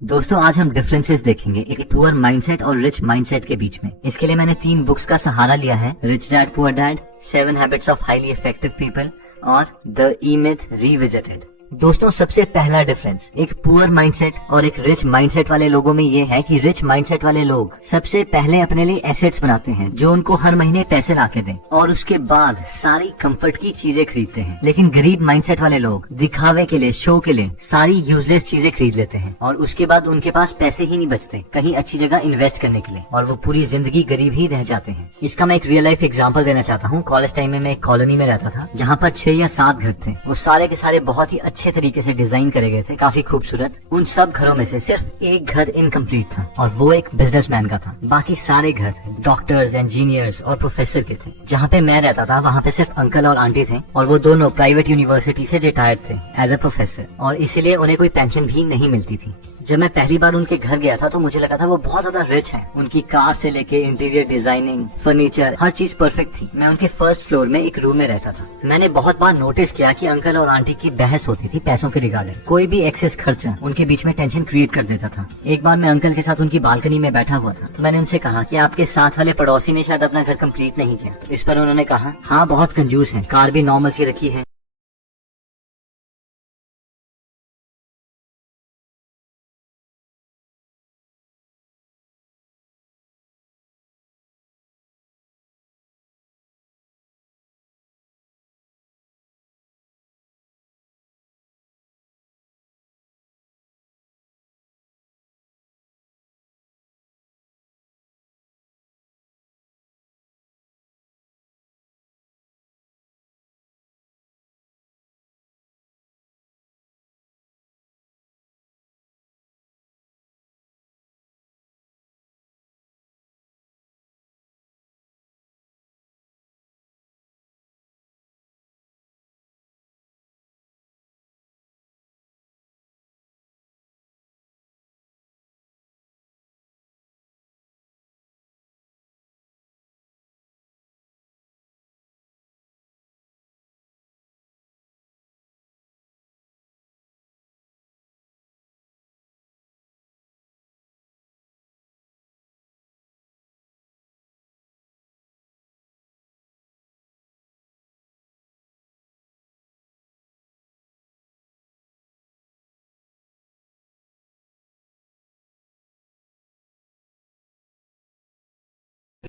दोस्तों आज हम डिफरेंसेस देखेंगे एक पुअर माइंडसेट और रिच माइंडसेट के बीच में। इसके लिए मैंने 3 बुक्स का सहारा लिया है, rich dad poor dad, 7 habits of highly effective people और द ई मिथ रिविजिटेड। दोस्तों सबसे पहला डिफरेंस एक पुअर माइंडसेट और एक रिच माइंडसेट वाले लोगों में ये है कि रिच माइंडसेट वाले लोग सबसे पहले अपने लिए एसेट्स बनाते हैं जो उनको हर महीने पैसे लाके दें और उसके बाद सारी कंफर्ट की चीजें खरीदते हैं। लेकिन गरीब माइंडसेट वाले लोग दिखावे के लिए, शो के लिए सारी यूजलेस चीजें खरीद लेते हैं और उसके बाद उनके पास पैसे ही नहीं बचते कहीं अच्छी जगह इन्वेस्ट करने के लिए और वो पूरी जिंदगी गरीब ही रह जाते हैं। इसका मैं एक रियल लाइफ एग्जाम्पल देना चाहता हूँ। कॉलेज टाइम में मैं एक कॉलोनी में रहता था जहाँ पर 6 या 7 घर थे। वो सारे के सारे बहुत ही अच्छे तरीके से डिजाइन करे गए थे, काफी खूबसूरत। उन सब घरों में से सिर्फ एक घर इनकम्प्लीट था और वो एक बिजनेसमैन का था। बाकी सारे घर डॉक्टर्स, इंजीनियर्स और प्रोफेसर के थे। जहाँ पे मैं रहता था वहाँ पे सिर्फ अंकल और आंटी थे और वो दोनों प्राइवेट यूनिवर्सिटी से रिटायर्ड थे एज ए प्रोफेसर और इसीलिए उन्हें कोई पेंशन भी नहीं मिलती थी। जब मैं पहली बार उनके घर गया था तो मुझे लगा था वो बहुत ज्यादा रिच हैं। उनकी कार से लेके इंटीरियर डिजाइनिंग, फर्नीचर, हर चीज परफेक्ट थी। मैं उनके फर्स्ट फ्लोर में एक रूम में रहता था। मैंने बहुत बार नोटिस किया कि अंकल और आंटी की बहस होती थी पैसों के रिगार्डिंग। कोई भी एक्सेस खर्चा उनके बीच में टेंशन क्रिएट कर देता था। एक बार मैं अंकल के साथ उनकी बालकनी में बैठा हुआ था तो मैंने उनसे कहा कि आपके साथ वाले पड़ोसी ने शायद अपना घर कंप्लीट नहीं किया। तो इस पर उन्होंने कहा, हाँ बहुत कंजूस है, कार भी नॉर्मल सी रखी है।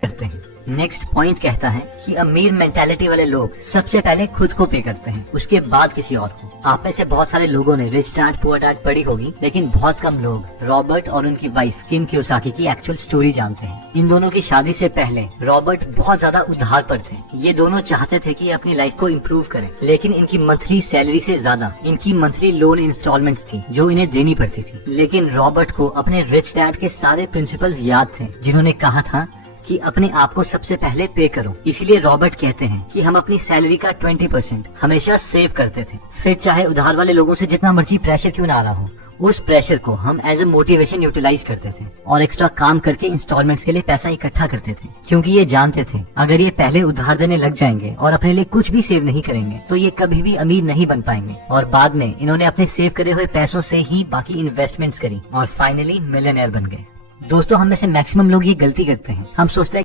करते हैं। नेक्स्ट पॉइंट कहता है कि अमीर मेंटालिटी वाले लोग सबसे पहले खुद को पे करते हैं, उसके बाद किसी और को। आप में से बहुत सारे लोगों ने रिच डैड पुअर डैड पढ़ी होगी, लेकिन बहुत कम लोग रॉबर्ट और उनकी वाइफ किम कियोसाकी की एक्चुअल स्टोरी जानते हैं। इन दोनों की शादी से पहले रॉबर्ट बहुत ज्यादा उधार पर थे। ये दोनों चाहते थे कि अपनी लाइफ को इम्प्रूव करें, लेकिन इनकी मंथली सैलरी से ज्यादा इनकी मंथली लोन इंस्टॉलमेंट्स थी जो इन्हें देनी पड़ती थी। लेकिन रॉबर्ट को अपने रिच डैड के सारे प्रिंसिपल्स याद थे जिन्होंने कहा था कि अपने आप को सबसे पहले पे करो। इसीलिए रॉबर्ट कहते हैं कि हम अपनी सैलरी का 20% हमेशा सेव करते थे। फिर चाहे उधार वाले लोगों से जितना मर्जी प्रेशर क्यों ना आ रहा हो, उस प्रेशर को हम एज ए मोटिवेशन यूटिलाइज करते थे और एक्स्ट्रा काम करके इंस्टॉलमेंट्स के लिए पैसा इकट्ठा करते थे, क्योंकि ये जानते थे अगर ये पहले उधार देने लग जाएंगे और अपने लिए कुछ भी सेव नहीं करेंगे तो ये कभी भी अमीर नहीं बन पाएंगे। और बाद में इन्होंने अपने सेव करे हुए पैसों से ही बाकी इन्वेस्टमेंट्स करी और फाइनली मिलियनेयर बन गए। दोस्तों हम में से मैक्सिमम लोग ये गलती करते हैं, हम सोचते हैं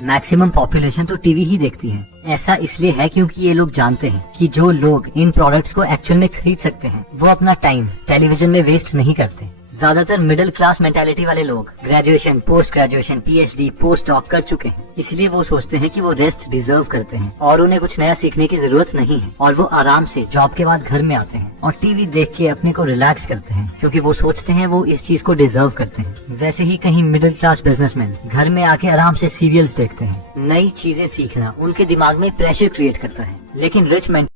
मैक्सिमम पॉपुलेशन तो टीवी ही देखती है। ऐसा इसलिए है क्योंकि ये लोग जानते हैं कि जो लोग इन प्रोडक्ट्स को एक्चुअल में खरीद सकते हैं वो अपना टाइम टेलीविजन में वेस्ट नहीं करते। ज्यादातर मिडिल क्लास मेंटालिटी वाले लोग graduation, post graduation, PhD, post doc कर चुके हैं, इसलिए वो सोचते हैं कि वो रेस्ट डिजर्व करते हैं और उन्हें कुछ नया सीखने की जरूरत नहीं है, और वो आराम से जॉब के बाद घर में आते हैं और टीवी देख के अपने को रिलैक्स करते हैं, क्योंकि वो सोचते हैं वो इस चीज को डिजर्व करते हैं। वैसे ही कहीं मिडिल क्लास बिजनेसमैन घर में आके आराम से सीरियल्स देखते हैं। नई चीजें सीखना उनके दिमाग में प्रेशर क्रिएट करता है, लेकिन रिच मैन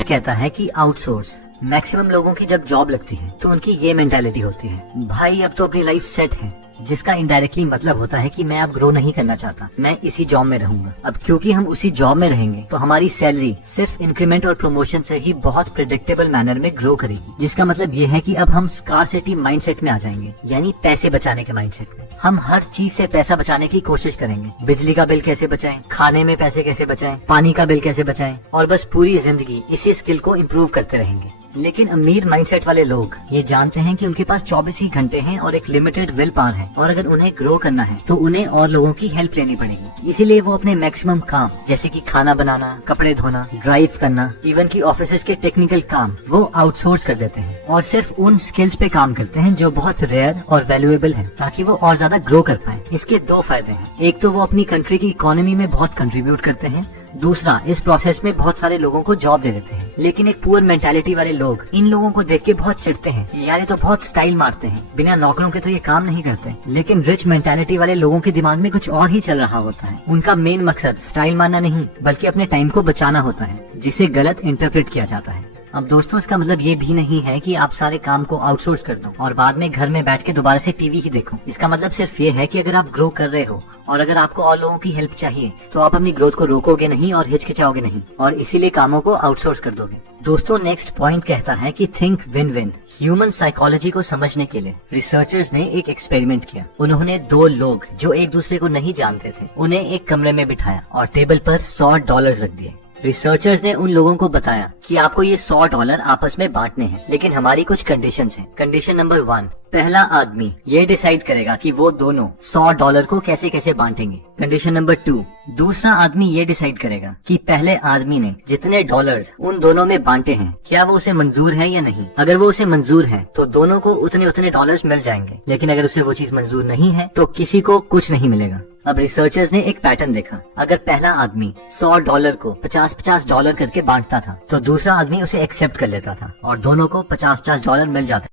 कहता है कि आउटसोर्स। मैक्सिमम लोगों की जब जॉब लगती है तो उनकी ये मेंटालिटी होती है, भाई अब तो अपनी लाइफ सेट है, जिसका इनडायरेक्टली मतलब होता है कि मैं अब ग्रो नहीं करना चाहता, मैं इसी जॉब में रहूंगा। अब क्योंकि हम उसी जॉब में रहेंगे तो हमारी सैलरी सिर्फ इंक्रीमेंट और प्रमोशन से ही बहुत प्रेडिक्टेबल मैनर में ग्रो करेगी, जिसका मतलब ये है कि अब हम स्कार्सिटी माइंडसेट में आ जाएंगे, यानी पैसे बचाने के माइंडसेट में। हम हर चीज से पैसा बचाने की कोशिश करेंगे। बिजली का बिल कैसे बचाएं, खाने में पैसे कैसे बचाएं, पानी का बिल कैसे बचाएं, और बस पूरी जिंदगी इसी स्किल को इम्प्रूव करते रहेंगे। लेकिन अमीर माइंडसेट वाले लोग ये जानते हैं कि उनके पास 24 ही घंटे हैं और एक लिमिटेड विल पावर है, और अगर उन्हें ग्रो करना है तो उन्हें और लोगों की हेल्प लेनी पड़ेगी। इसीलिए वो अपने मैक्सिमम काम, जैसे कि खाना बनाना, कपड़े धोना, ड्राइव करना, इवन की ऑफिस के टेक्निकल काम, वो आउटसोर्स कर देते हैं और सिर्फ उन स्किल्स पे काम करते हैं जो बहुत रेयर और वैल्यूएबल है, ताकि वो और ज्यादा ग्रो कर पाए। इसके दो फायदे हैं, एक तो वो अपनी कंट्री की इकोनॉमी में बहुत कंट्रीब्यूट करते हैं, दूसरा इस प्रोसेस में बहुत सारे लोगों को जॉब दे देते हैं। लेकिन एक पुअर मेंटालिटी वाले लोग इन लोगों को देख के बहुत चिढ़ते हैं, यार ये तो बहुत स्टाइल मारते हैं, बिना नौकरों के तो ये काम नहीं करते। लेकिन रिच मेंटालिटी वाले लोगों के दिमाग में कुछ और ही चल रहा होता है। उनका मेन मकसद स्टाइल मारना नहीं, बल्कि अपने टाइम को बचाना होता है, जिसे गलत इंटरप्रेट किया जाता है। अब दोस्तों, इसका मतलब ये भी नहीं है कि आप सारे काम को आउटसोर्स कर दो और बाद में घर में बैठ के दोबारा से टीवी ही देखो। इसका मतलब सिर्फ ये है कि अगर आप ग्रो कर रहे हो और अगर आपको और लोगों की हेल्प चाहिए तो आप अपनी ग्रोथ को रोकोगे नहीं और हिचकिचाओगे नहीं, और इसीलिए कामों को आउटसोर्स कर दोगे। दोस्तों, नेक्स्ट पॉइंट कहता है कि think win win. Human psychology को समझने के लिए रिसर्चर्स ने एक एक्सपेरिमेंट किया। उन्होंने दो लोग जो एक दूसरे को नहीं जानते थे, उन्हें एक कमरे में बिठाया और टेबल पर $100 रख दिए। रिसर्चर्स ने उन लोगों को बताया कि आपको ये $100 आपस में बांटने हैं, लेकिन हमारी कुछ कंडीशंस हैं। कंडीशन नंबर 1, पहला आदमी ये डिसाइड करेगा कि वो दोनों $100 को कैसे कैसे बांटेंगे। कंडीशन नंबर 2, दूसरा आदमी ये डिसाइड करेगा कि पहले आदमी ने जितने डॉलर्स उन दोनों में बांटे हैं, क्या वो उसे मंजूर है या नहीं। अगर वो उसे मंजूर है तो दोनों को उतने उतने डॉलर्स मिल जाएंगे, लेकिन अगर उसे वो चीज मंजूर नहीं है तो किसी को कुछ नहीं मिलेगा। अब रिसर्चर्स ने एक पैटर्न देखा, अगर पहला आदमी $100 को $50-50 करके बांटता था तो दूसरा आदमी उसे एक्सेप्ट कर लेता था और दोनों को $50-50 मिल जाते